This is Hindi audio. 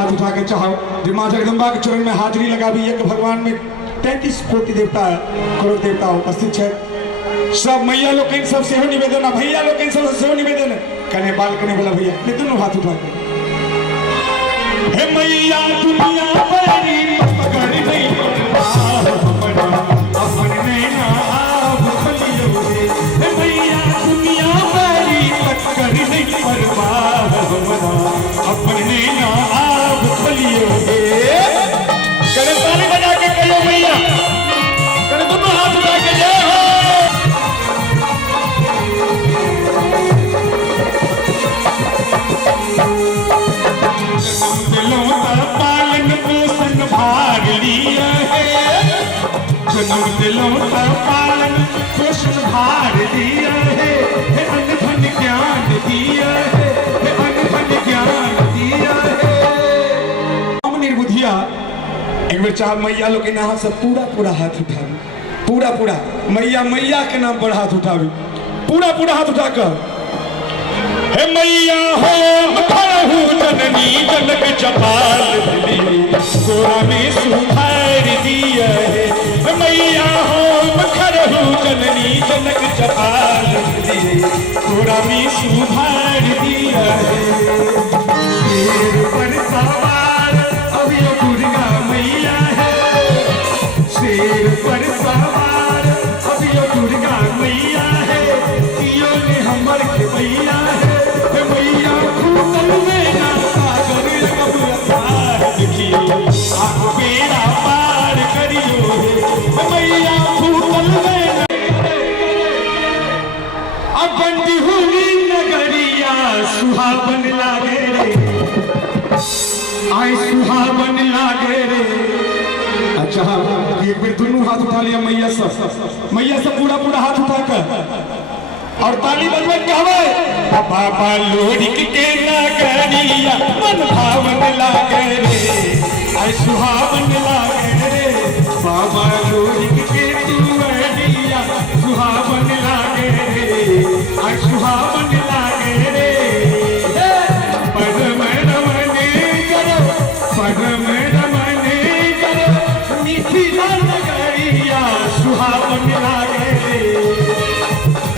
हाथ उठा के चाहो जो माँ जगदम्बा के चरण में हाजिरी लगा भी एक भगवान में 33 कोटि देवता करोड़ देवता उपस्थित है। सब मैया लोग सब सेहो निवेदन है, भैया लोग सब सेहो निवेदन है। कने बाल कने वाला भैया ये दोनों हाथ उठा के हे मैया दुनिया बड़ी पकड़ नहीं अपन नैना आब खोलियो रे। हे मैया दुनिया बड़ी पकड़ नहीं परवाह हमरा अपन नैना आब खोलियो रे। करे ताली बजा के कहियो मैया, करे दोनों हाथ उठा के जय हो। जन्म दिलों का पालन पोषण भार दिया है, अन्न धन ज्ञान दिया है, अन्न धन ज्ञान दिया है। हम निर्बुद्धिया एक बेर चाह मैया लोग के नाम से पूरा पूरा हाथ उठावे, पूरा पूरा मैया मैया के नाम पर हाथ उठावे, पूरा पूरा हाथ उठाकर हे मैया हो मखरहु जननी जनक जपाल दिली गोरा में सुधार दिया है। मैया हो मखरहु जननी जनक जपाल दिली गोरा में सुधार दिया है। शेर पर सवार अब ये दुर्गा मैया है, शेर पर सवार अब ये दुर्गा मैया है। कियो ने हमर के मैया है, मैया खूतल में ना सागर कब अथाह देखियो आप बेड़ा पार करियो हे। मैया खूतल में अब बंदी हुई नगरिया सुहावन लागे रे, आए सुहावन लागे रे। अच्छा एक बार दोनों हाथ उठा लिया मैया सब पूरा पूरा हाथ उठाकर और ताली बजबे कहवे बाबा लोरिक के नगरिया मन भावन लागे रे, आय सुहावन लागे रे। बाबा लोरिक के दुआरिया सुहावन लागे रे, आय सुहावन लागे रे। परम रमने करो, परम रमने करो, मीठी